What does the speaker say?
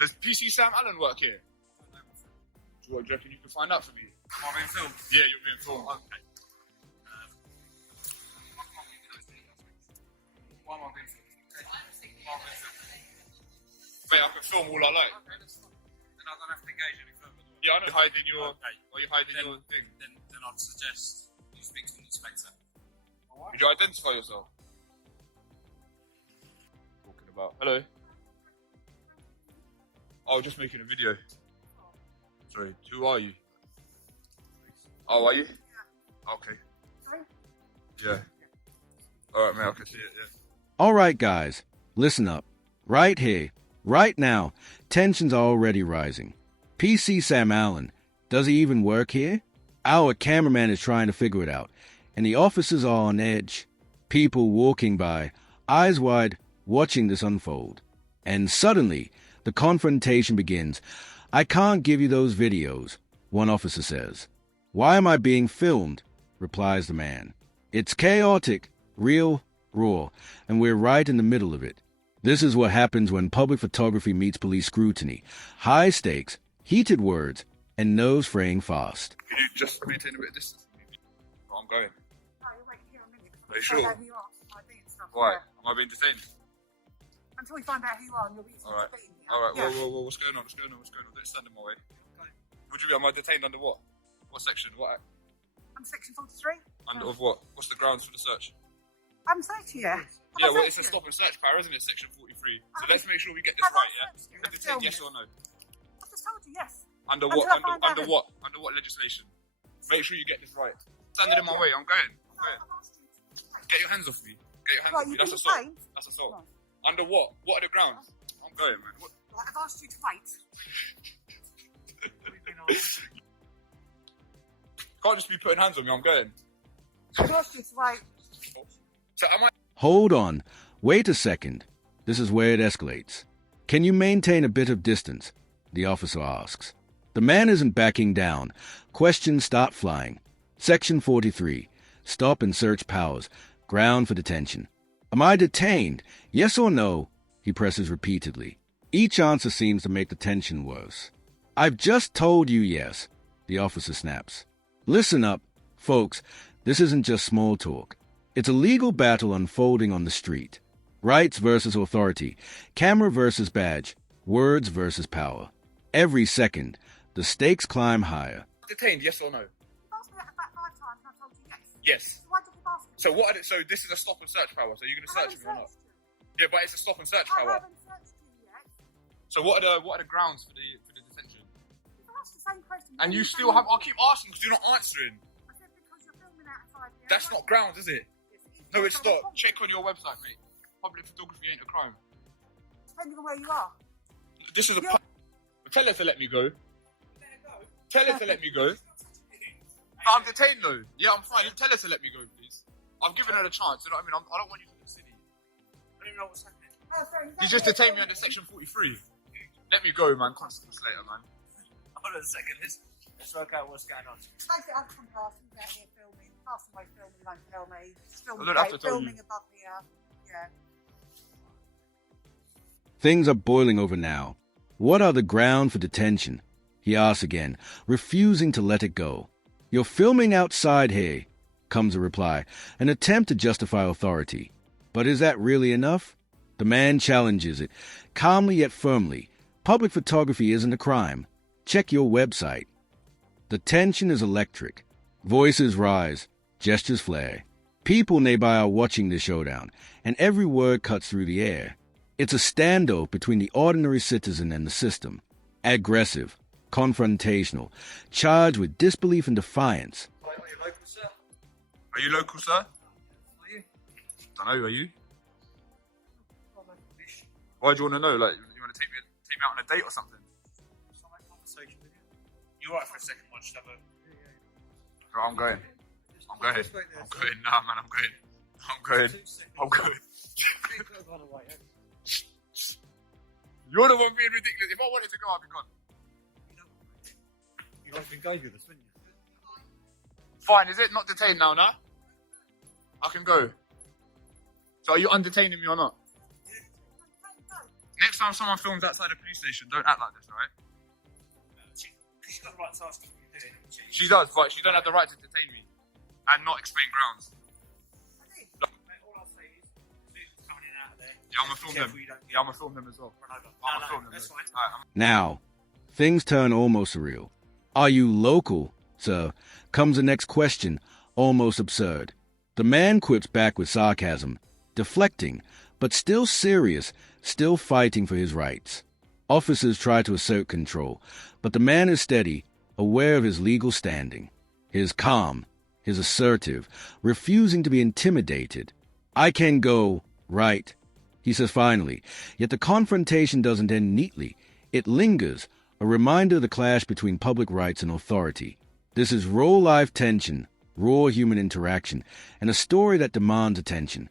Does PC Sam Allen work here? Do you reckon you can find out for me? Am I being filmed? Yeah, you're being filmed. Okay. Why am I being filmed? Mate, I can film all I like. Okay, that's fine. Then I don't have to engage any further. Yeah, I know hiding your... Okay. Are you hiding your thing? Then I'd suggest you speak to the inspector. Alright? Would you identify yourself? Talking about... Hello? Oh, just making a video. Sorry, who are you? Oh, are you? Okay. Yeah. Alright, mate, I can see it, yeah. All right, guys, listen up. Right here, right now, tensions are already rising. PC Sam Allen, does he even work here? Our cameraman is trying to figure it out, and the officers are on edge. People walking by, eyes wide, watching this unfold. And suddenly, the confrontation begins. I can't give you those videos, one officer says. Why am I being filmed? Replies the man. It's chaotic, real, raw, and we're right in the middle of it. This is what happens when public photography meets police scrutiny. High stakes, heated words, and nose fraying fast. Can you just maintain a bit of distance from me? Oh, I'm going. No, you're waiting here a minute. Are you sure? Who you are, ID and stuff. Why? Yeah. Am I being detained? Until we find out who you are and you'll be Alright. beaten here. Alright, Yeah. whoa, what's going on? Don't stand in my way. Would you be, am I detained under what? What section? What act? I'm section 43. Under of what? What's the grounds for the search? I'm searching you. Yeah, well, it's a stop and search power, isn't it? Section 43. So let's make sure we get this Have I right, yeah? searched you? Is detained, yes or no? I've just told you, yes. Under Until what? I find Under out. what? Under what legislation? Make sure you get this right. Standing in my way, I'm going. No, I've asked you to Get your hands off me. Get your hands Right, off me. you've That's been assault. detained. That's assault. Right. Under what? What are the grounds? I'm going, man. What? Right, I've asked you to wait. Can't just be putting hands on me, I'm going. I've asked you to wait. So am I... Hold on. Wait a second. This is where it escalates. Can you maintain a bit of distance? The officer asks. The man isn't backing down. Questions start flying. Section 43. Stop and search powers. Ground for detention. Am I detained? Yes or no? He presses repeatedly. Each answer seems to make the tension worse. I've just told you yes, the officer snaps. Listen up, folks. This isn't just small talk. It's a legal battle unfolding on the street. Rights versus authority. Camera versus badge. Words versus power. Every second, the stakes climb higher. Detained, yes or no? You've asked me that about 5 times and I told you yes. Yes. So why did you ask me? So what? So this is a stop and search power. So you're going to I search haven't me or not? searched you. Yeah, but it's a stop and search I power. haven't searched you yet. So what are the grounds for the detention? You've asked the same question. And you You're still saying- have. I'll keep asking because you're not answering. I said because you're filming outside here. That's not grounds, is it? Yes, it is. No, it's That's not. Check on your website, mate. Public photography ain't a crime. Depending on where you are. This is a. Yeah. Tell her to let me go. Tell her to let me go. I'm detained though. Yeah, I'm fine. Tell her to let me go, please. I've given her a chance. You know what I mean? I don't want you to get silly. I don't even know what's happening. Oh, sorry, You just detained me under section 43. Let me go, man. Constant later, man. Hold on a second, let's work out what's going on. Take it up from Carson, out here filming. Carson way filming, don't tell me. Just I filming, don't have to tell filming you. above here. Yeah. Things are boiling over now. What are the ground for detention? He asks again, refusing to let it go. You're filming outside here, comes a reply, an attempt to justify authority. But is that really enough? The man challenges it, calmly yet firmly. Public photography isn't a crime. Check your website. The tension is electric. Voices rise, gestures flare. People nearby are watching the showdown, and every word cuts through the air. It's a standoff between the ordinary citizen and the system. Aggressive, confrontational, charged with disbelief and defiance. Are you local, sir? Are you local, sir? Are you? Don't know. Are you? Why do you want to know? Like, you want to take me out on a date or something? Conversation with you. You alright for a second? I'll just have a. No, I'm going. I'm going. I'm going. Nah, man, I'm going. I'm going. I'm going. You're the one being ridiculous. If I wanted to go, I'd be gone. You guys been engaged with us, didn't you? Fine, is it not detained now, nah? I can go. So are you undetaining me or not? Next time someone films outside a police station, don't act like this, alright? She's got the right to ask you what you're doing. She does, but she don't have the right to detain me and not explain grounds. Mate, all I'll say is, vehicles coming in and out of there. Yeah, I'm gonna film them. Careful you don't Yeah, I'm gonna film them as well. run over. I'm gonna film them. That's fine. Alright, Now, things turn almost surreal. Are you local, sir? Comes the next question, almost absurd. The man quips back with sarcasm, deflecting, but still serious, still fighting for his rights. Officers try to assert control, but the man is steady, aware of his legal standing. His calm, his assertive, refusing to be intimidated. I can go, right, he says finally, yet the confrontation doesn't end neatly. It lingers, a reminder of the clash between public rights and authority. This is raw life tension, raw human interaction, and a story that demands attention.